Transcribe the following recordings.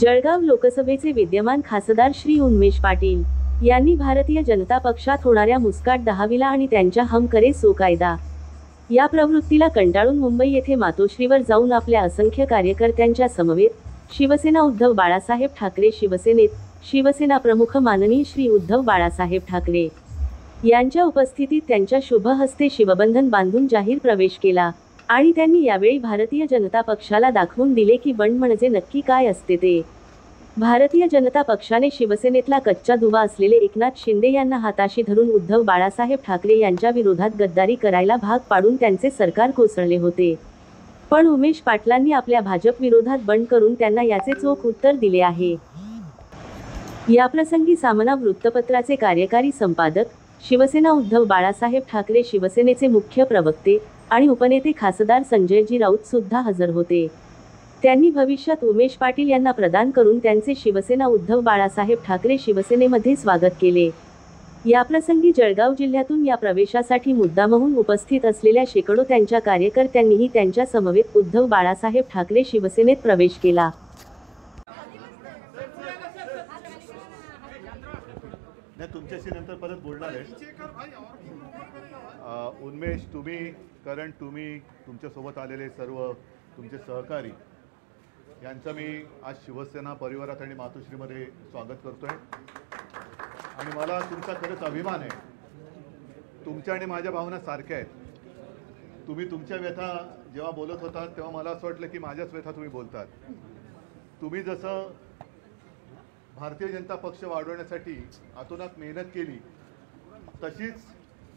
जळगाव लोकसभेचे विद्यमान खासदार श्री उन्मेष पाटील यांनी भारतीय जनता पक्षात होणाऱ्या मुस्काट दहावीला आणि त्यांच्या हम करे सो कायदा या प्रवृत्तीला कंटाळून मुंबई येथे मातोश्रीवर जाऊन आपल्या असंख्य कार्यकर्त्यांच्या समवेत शिवसेना उद्धव बाळासाहेब ठाकरे शिवसेनेत शिवसेना प्रमुख माननीय श्री उद्धव बाळासाहेब ठाकरे यांच्या उपस्थितीत त्यांच्या शुभ हस्ते शिवबंधन बांधून जाहीर प्रवेश केला आणि त्यांनी यावेळी भारतीय जनता पक्षाला दाखवून दिले की बंड म्हणजे नक्की काय असते ते। भारतीय जनता पक्षाने शिवसेनेतला कच्चा दुवा असलेले एकनाथ शिंदे यांना हाताशी धरून उद्धव बाळासाहेब ठाकरे यांच्या विरोधात गद्दारी करायला भाग पाडून त्यांचे सरकार कोसळले होते, पण उमेश पाटलांनी आपल्या भाजप विरोधात बंड करून त्यांना याचे चोख उत्तर दिले आहे। याप्रसंगी सामना वृत्तपत्राचे कार्यकारी संपादक शिवसेना उद्धव बाळासाहेब ठाकरे शिवसेनेचे मुख्य प्रवक्ते आणि उपनेते खासदार संजयजी राऊत सुद्धा हजर होते। त्यांनी भविष्यात उमेश पाटील यांना प्रदान करून त्यांचे शिवसेना उद्धव बाळासाहेब ठाकरे शिवसेनेमध्ये स्वागत केले। याप्रसंगी जळगाव जिल्ह्यातून या प्रवेशासाठी मुद्दामहून उपस्थित असलेल्या शेकडो त्यांच्या कार्यकर्त्यांनीही त्यांच्या समवेत उद्धव बाळासाहेब ठाकरे शिवसेनेत प्रवेश केला। तुमच्याशी नंतर परत बोलणार आहे। उन्मेष, तुम्ही करण, तुम्ही तुमच्यासोबत आलेले सर्व तुमचे सहकारी यांचं मी आज शिवसेना परिवारात आणि मातोश्रीमध्ये स्वागत करतोय आणि मला तुमचा खरंच अभिमान आहे। तुमच्या आणि माझ्या भावना सारख्या आहेत। तुम्ही तुमच्या व्यथा जेव्हा बोलत होतात तेव्हा मला असं वाटलं की माझ्याच व्यथा तुम्ही बोलतात। तुम्ही जसं भारतीय जनता पक्ष वाढवण्यासाठी अतोनात मेहनत केली, तशीच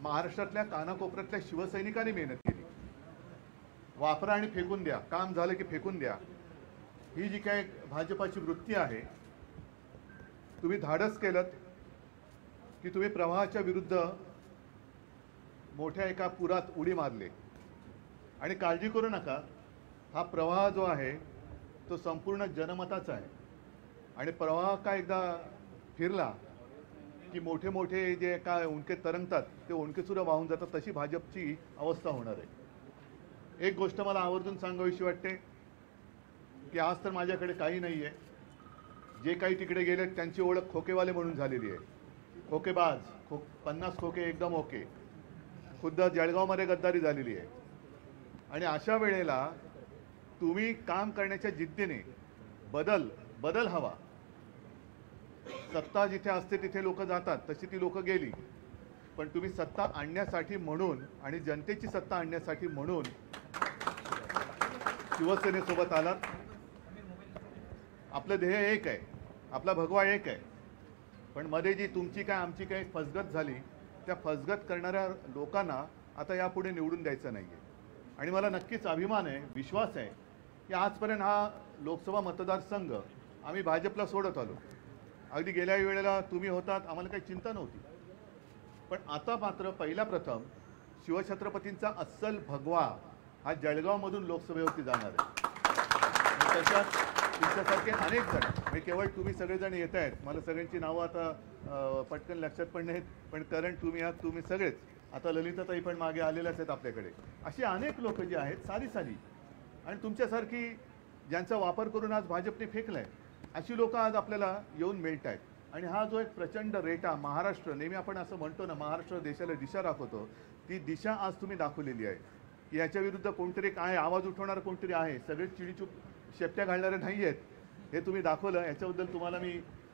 महाराष्ट्रातल्या कानाकोपऱ्यातल्या शिवसैनिकांनी मेहनत केली। वापरा आणि फेकून द्या, काम झालं की फेकून द्या, ही जी काय भाजपाची वृत्ती आहे, तुम्ही धाडस केलं की तुम्ही प्रवाहाच्या विरुद्ध मोठ्या एका पुरात उडी मारले। आणि काळजी करू नका, हा प्रवाह जो आहे तो संपूर्ण जनमताचा आहे आणि प्रवाह का एकदा फिरला की मोठे मोठे जे काय उंडके तरंगतात ते उंडकेसुद्धा वाहून जातात, तशी भाजपची अवस्था होणार आहे। एक गोष्ट मला आवर्जून सांगावीशी वाटते की आज तर माझ्याकडे काही नाही आहे। जे काही तिकडे गेले त्यांची ओळख खोकेवाले म्हणून झालेली आहे, खोकेबाज, 50 खोके एकदम ओके। खुद्द जळगावमध्ये गद्दारी झालेली आहे आणि अशा वेळेला तुम्ही काम करण्याच्या जिद्दीने बदल हवा। सत्ता जिथे असते तिथे लोक जातात, तशी ती लोक गेली, पण तुम्ही सत्ता आणण्यासाठी म्हणून आणि जनतेची सत्ता आणण्यासाठी म्हणून शिवसेनेसोबत आलात। आपलं ध्येय एक आहे, आपला भगवा एक आहे, पण मध्ये जी तुमची काय आमची काय फसगत झाली, त्या फसगत करणाऱ्या लोकांना आता यापुढे निवडून द्यायचं नाहीये। आणि मला नक्कीच अभिमान आहे, विश्वास आहे की आजपर्यंत हा लोकसभा मतदारसंघ आम्ही भाजपला सोडत आलो। अगदी गेल्या वेळेला तुम्ही होतात, आम्हाला काही चिंता नव्हती, पण आता मात्र पहिला प्रथम शिवछत्रपतींचा अस्सल भगवा हा जळगावमधून लोकसभेवरती जाणार आहे। त्याच्यात तुमच्यासारखे अनेक जण, म्हणजे केवळ तुम्ही सगळेजण येत आहेत, मला सगळ्यांची नावं आता पटकन लक्षात पण नाहीत, पण करण तुम्ही आहात, तुम्ही सगळेच, आता ललिताताई पण मागे आलेल्याच आहेत आपल्याकडे, अशी अनेक लोक जी आहेत सारी आणि तुमच्यासारखी ज्यांचा वापर करून आज भाजपने फेकलाय, अशी लोक आज आपल्याला येऊन मिळत आहेत। आणि हा जो एक प्रचंड रेटा महाराष्ट्र, नेहमी आपण असं म्हणतो ना, महाराष्ट्र देशाला दिशा दाखवतो, ती दिशा आज तुम्ही दाखवलेली आहे की याच्या विरुद्ध कोणतरी काय आवाज उठवणारं कोणतरी आहे, सगळे चिडीचूप शेपट्या घालणारे नाही आहेत, हे तुम्ही दाखवलं। याच्याबद्दल तुम्हाला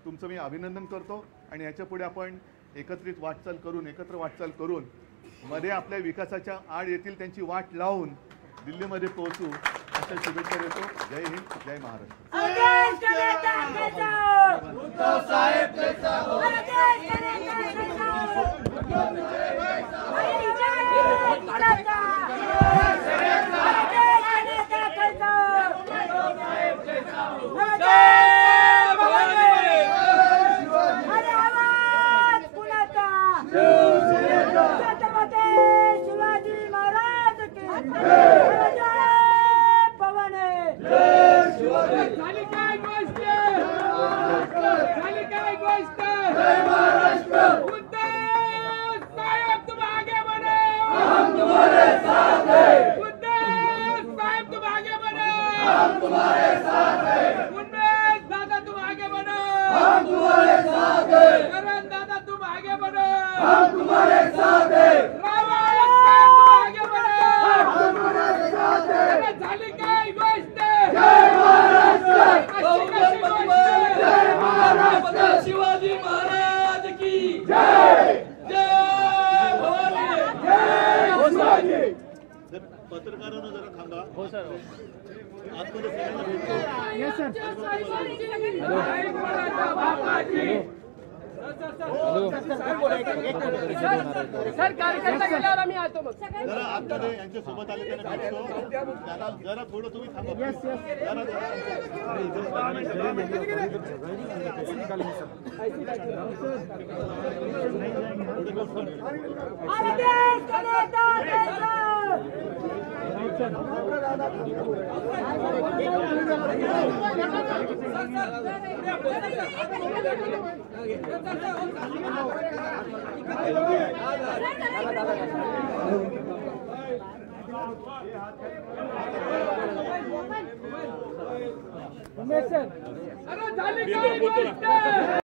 तुमचं मी अभिनंदन करतो आणि याच्या पुढे आपण एकत्र वाटचाल करून मध्ये आपल्या विकासाच्या आड येतील त्यांची वाट लावून दिल्लीमध्ये पोहोचू, अशा शुभेच्छा देतो। जय हिंद, जय महाराष्ट्र। तुम्हारे साथ हैं। उन्मेष दादा हम तुम्हारे साथ हैं। आगे बढ़ो, हम तुम्हारे साथ हैं। झाली काय गोष्ट? जय महाराष्ट्र, जय महाराष्ट्र, शिवाजी महाराज की जय, जय भवानी, जय शिवाजी। पत्रकारांना जरा थांबा. हो सर. आतमध्ये सगळ्यांना भेटतो. Yes sir. सर कार्यकर्ता गेल्यावर आम्ही येतो मग. जरा आतमध्ये यांच्यासोबत आले त्यांना भेटतो. त्याला जरा थोडं तुम्ही थांबा. अरे झाली काय गोष्ट?